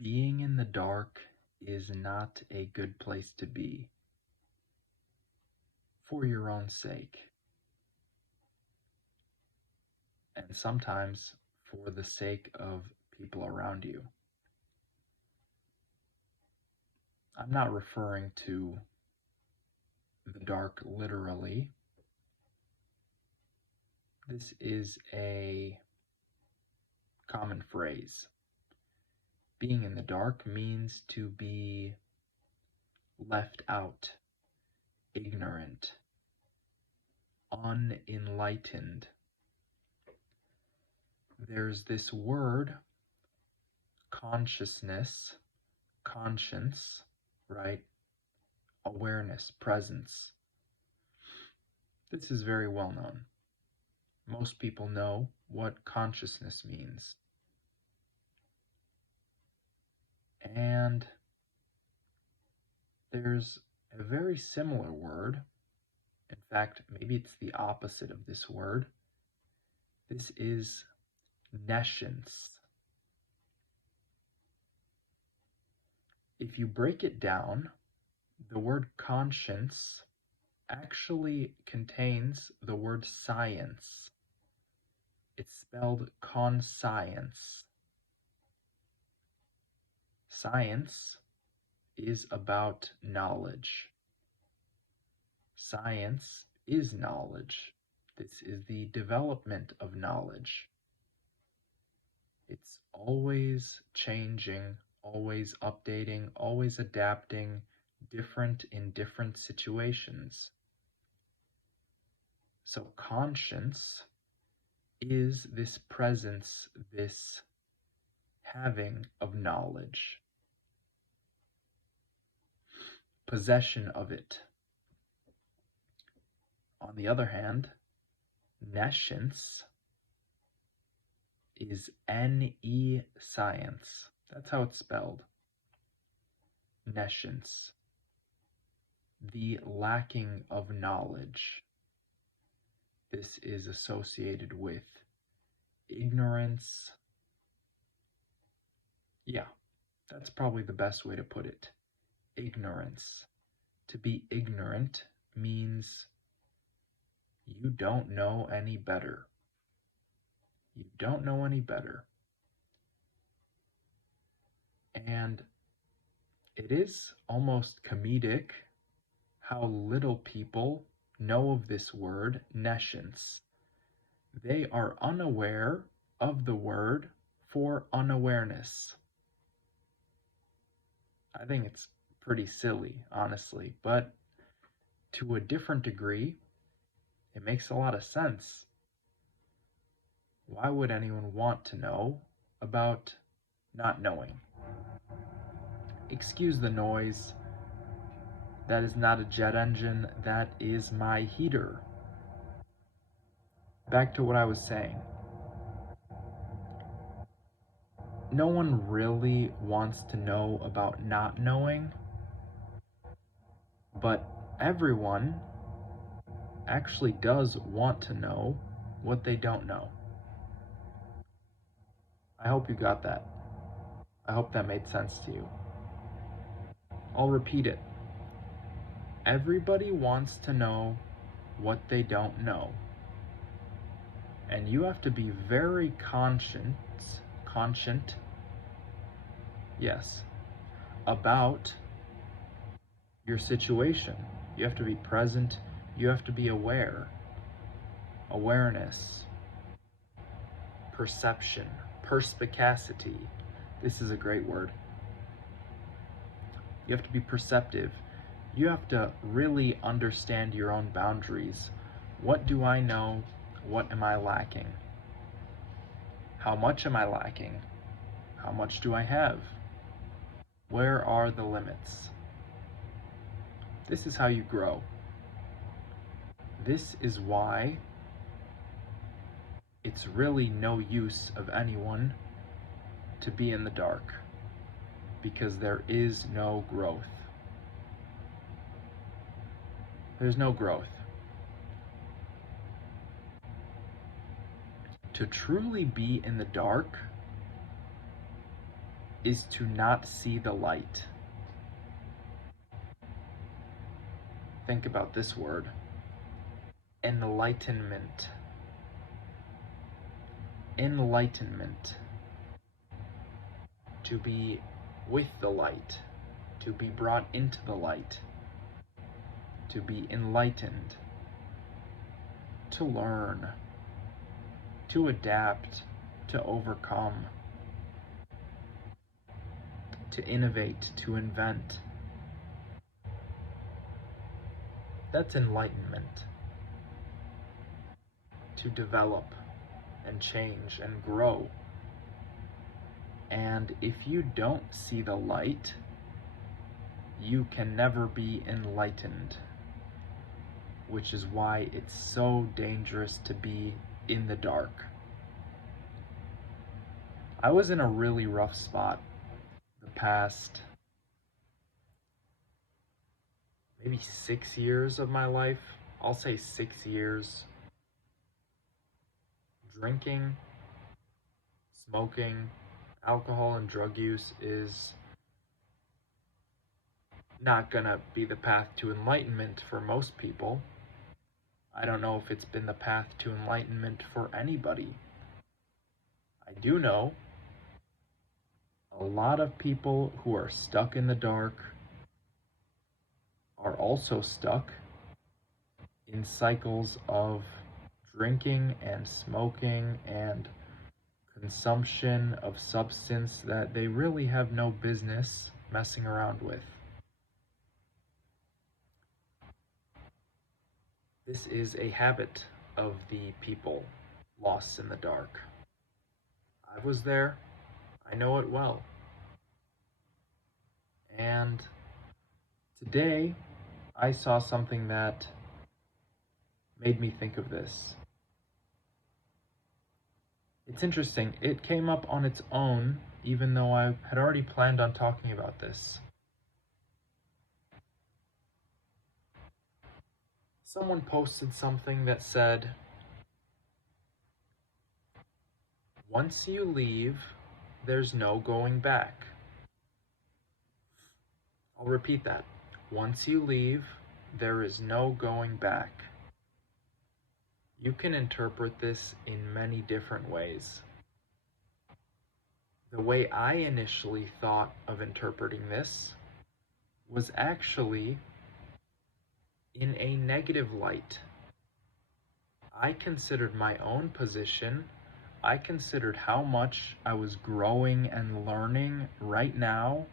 Being in the dark is not a good place to be for your own sake, and sometimes for the sake of people around you. I'm not referring to the dark literally. This is a common phrase. Being in the dark means to be left out, ignorant, unenlightened. There's this word, consciousness, conscience, right? Awareness, presence. This is very well known. Most people know what consciousness means. And there's a very similar word. In fact, maybe it's the opposite of this word. This is nescience. If you break it down, the word conscience actually contains the word science. It's spelled conscience. Science is about knowledge. Science is knowledge. This is the development of knowledge. It's always changing, always updating, always adapting, different in different situations. So conscience is this presence, this having of knowledge, possession of it. On the other hand, nescience is N-E science. That's how it's spelled. Nescience. The lacking of knowledge. This is associated with ignorance. Yeah, that's probably the best way to put it. Ignorance. To be ignorant means you don't know any better. You don't know any better. And it is almost comedic how little people know of this word, nescience. They are unaware of the word for unawareness. I think it's pretty silly, honestly, but to a different degree, it makes a lot of sense. Why would anyone want to know about not knowing? Excuse the noise. That is not a jet engine, that is my heater. Back to what I was saying. No one really wants to know about not knowing, but everyone actually does want to know what they don't know. I hope you got that. I hope that made sense to you. I'll repeat it. Everybody wants to know what they don't know. And you have to be very conscient, yes, about your situation. You have to be present. You have to be aware. Awareness. Perception. Perspicacity. This is a great word. You have to be perceptive. You have to really understand your own boundaries. What do I know? What am I lacking? How much am I lacking? How much do I have? Where are the limits? This is how you grow. This is why it's really no use of anyone to be in the dark, because there is no growth. There's no growth. To truly be in the dark is to not see the light. Think about this word. Enlightenment. Enlightenment. To be with the light. To be brought into the light. To be enlightened. To learn. To adapt. To overcome. To innovate. To invent. That's enlightenment. To develop and change and grow. And if you don't see the light, you can never be enlightened, which is why it's so dangerous to be in the dark. I was in a really rough spot the past maybe 6 years of my life. I'll say 6 years. Drinking, smoking, alcohol, and drug use is not gonna be the path to enlightenment for most people. I don't know if it's been the path to enlightenment for anybody. I do know a lot of people who are stuck in the dark are also stuck in cycles of drinking and smoking and consumption of substance that they really have no business messing around with. This is a habit of the people lost in the dark. I was there. I know it well. And today, I saw something that made me think of this. It's interesting. It came up on its own, even though I had already planned on talking about this. Someone posted something that said, "Once you leave, there's no going back." I'll repeat that. Once you leave, there is no going back. You can interpret this in many different ways. The way I initially thought of interpreting this was actually in a negative light. I considered my own position. I considered how much I was growing and learning right now.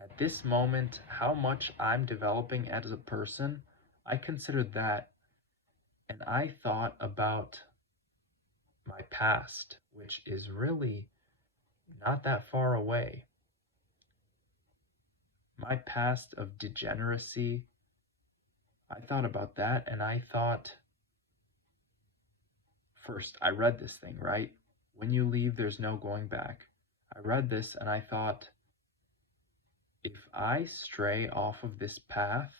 At this moment, how much I'm developing as a person, I considered that. And I thought about my past, which is really not that far away. My past of degeneracy, I thought about that, and I thought, first, I read this thing, right? When you leave, there's no going back. I read this and I thought, if I stray off of this path,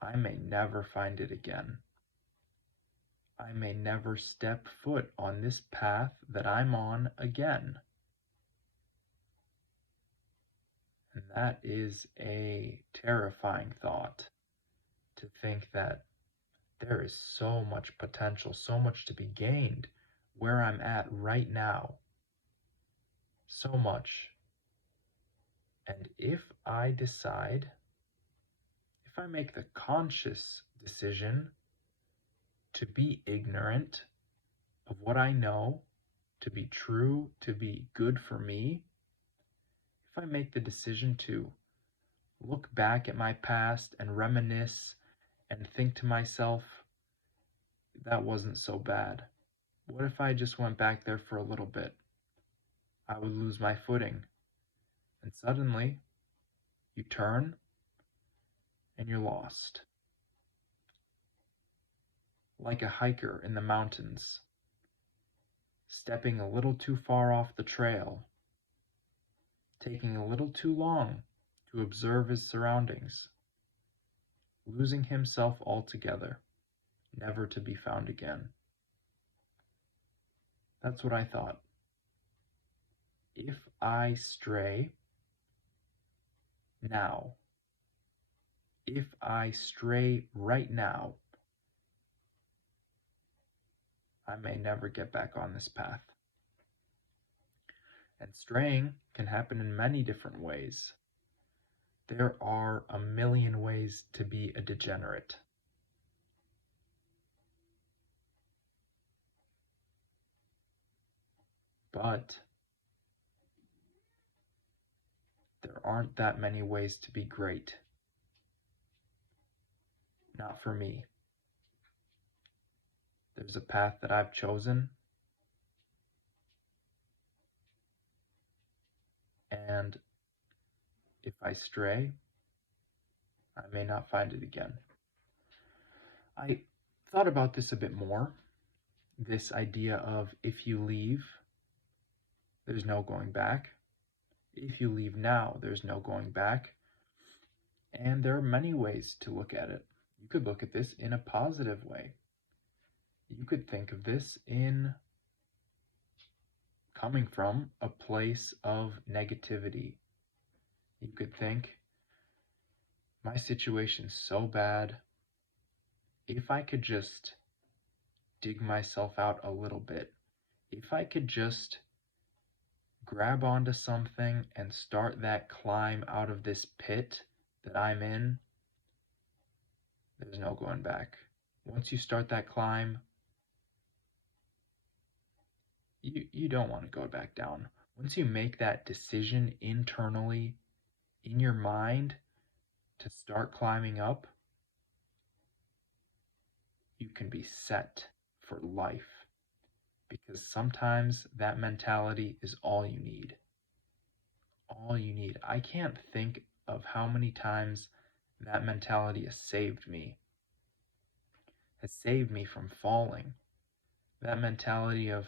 I may never find it again. I may never step foot on this path that I'm on again. And that is a terrifying thought, to think that there is so much potential, so much to be gained where I'm at right now. So much. And if I decide, if I make the conscious decision to be ignorant of what I know to be true, to be good for me, if I make the decision to look back at my past and reminisce and think to myself, that wasn't so bad. What if I just went back there for a little bit? I would lose my footing. And suddenly, you turn and you're lost. Like a hiker in the mountains, stepping a little too far off the trail, taking a little too long to observe his surroundings, losing himself altogether, never to be found again. That's what I thought. I stray now, if I stray right now, I may never get back on this path. And straying can happen in many different ways. There are a million ways to be a degenerate. But there aren't that many ways to be great. Not for me. There's a path that I've chosen, and if I stray, I may not find it again. I thought about this a bit more. This idea of if you leave, there's no going back. If you leave now, there's no going back. And there are many ways to look at it. You could look at this in a positive way. You could think of this in coming from a place of negativity. You could think, my situation's so bad, if I could just dig myself out a little bit, if I could just grab onto something and start that climb out of this pit that I'm in, there's no going back. Once you start that climb, you don't want to go back down. Once you make that decision internally in your mind to start climbing up, you can be set for life, because sometimes that mentality is all you need. All you need. I can't think of how many times that mentality has saved me from falling. That mentality of,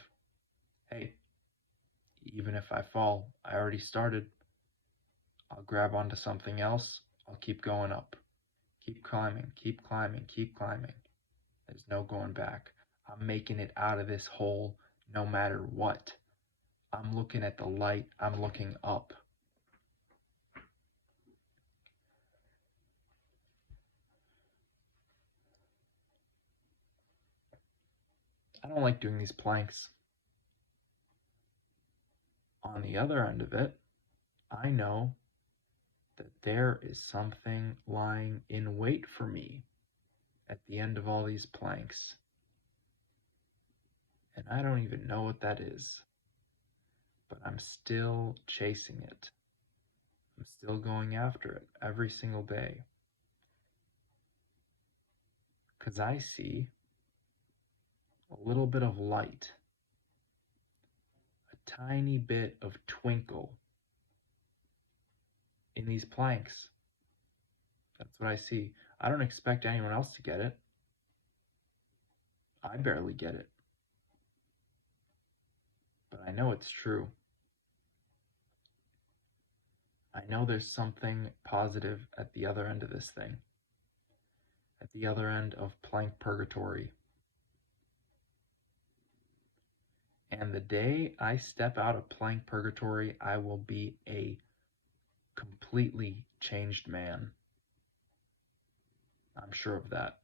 hey, even if I fall, I already started. I'll grab onto something else. I'll keep going up. Keep climbing, keep climbing, keep climbing. There's no going back. I'm making it out of this hole no matter what. I'm looking at the light. I'm looking up. I don't like doing these planks. On the other end of it, I know that there is something lying in wait for me at the end of all these planks. And I don't even know what that is. But I'm still chasing it. I'm still going after it every single day. Because I see a little bit of light, a tiny bit of twinkle in these planks. That's what I see. I don't expect anyone else to get it. I barely get it. But I know it's true. I know there's something positive at the other end of this thing. At the other end of plank purgatory. And the day I step out of plank purgatory, I will be a completely changed man. I'm sure of that.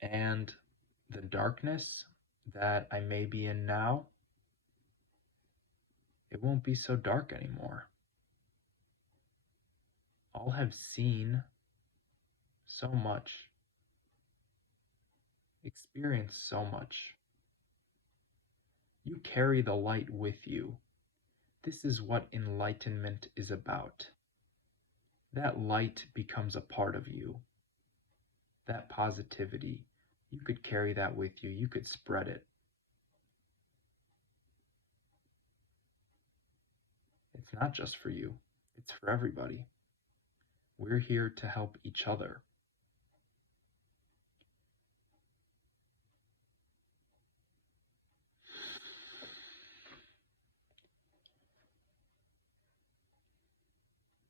And the darkness that I may be in now, it won't be so dark anymore. I'll have seen so much, experienced so much. You carry the light with you. This is what enlightenment is about. That light becomes a part of you. That positivity, you could carry that with you. You could spread it. It's not just for you. It's for everybody. We're here to help each other.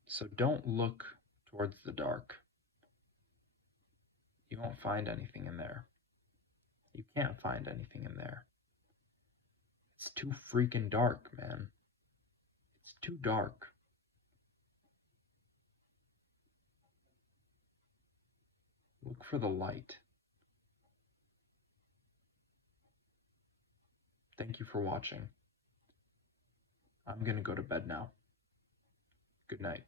So don't look towards the dark. You won't find anything in there. You can't find anything in there. It's too freaking dark, man. It's too dark. Look for the light. Thank you for watching. I'm gonna go to bed now. Good night.